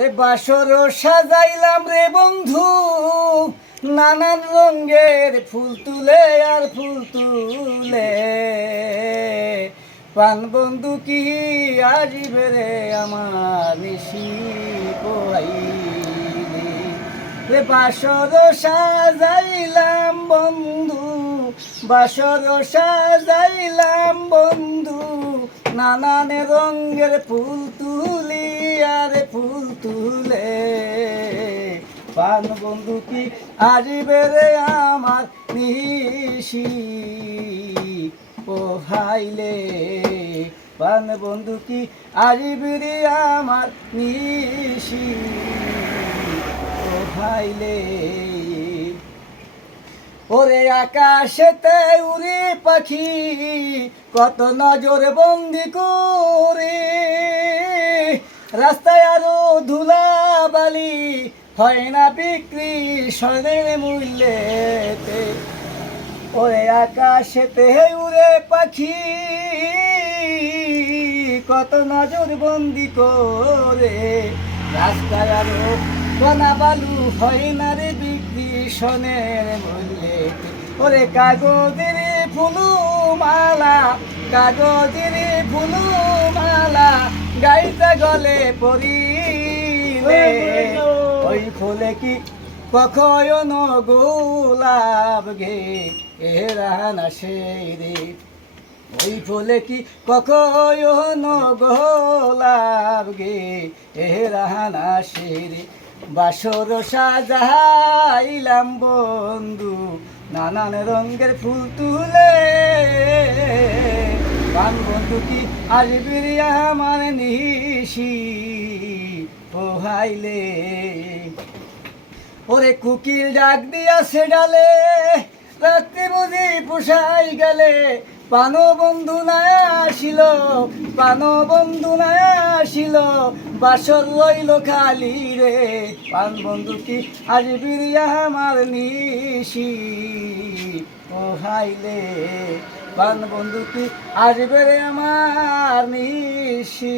ওই বাসর সাজাইলাম রে বন্ধু, নানান রঙের ফুল তুলে আর ফুল তুলে। পান বন্ধু কি আসবে রে আমার নিশি পোহাইলে। রে বাসর সাজাইলাম বন্ধু, বাসর সাজাইলাম বন্ধু, নানান রঙের ফুল তুলি আর ফুল তুলে। পান বন্ধু কি আসবে রে আমার নিশি পোহাইলে। পান বন্ধু কি আসবে রে আমার নিশি পোহাইলে। ওরে আকাশেতে উড়ে পাখি কত নজর বন্দি করে, রাস্তায় আরো ধুলা বালি হয় না বিক্রি স্বর্ণের মূল্যেতে। ওরে আকাশেতে উড়ে পাখি কত নজর বন্দি করে, রাস্তায় আরো সোনা বালু হয় না রে বিক্রি সোনের মূল্যে। ওরে কাগজের ফুলু মালা, কাগজের ফুলু মালা গাইতে গলে পরিলে। ওই ফুলে কি কখনো গোলাপ গে এরানা সেই রে। ওই ফুলে কি কখনো গোলাপ গে এরানা সেই রে। বাসর সাজাইলাম বন্ধু, নানান রঙের ফুল তুলে। পান বন্ধু কি আসবি রে আমার নিশি পোহাইলে। ওরে কুকিল ডাক দিয়াছে ডালে, রাত্রি বুঝি পোষাই গেলে। পান বন্ধু না আসিল, পান বন্ধু না আসিল, বাসর রইল খালি রে। পান বন্ধু কি আসবি রে আমার নিশি পোহাইলে। পান বন্ধু কি আসবে রে আমার নিশি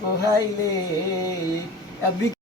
পোহাইলে।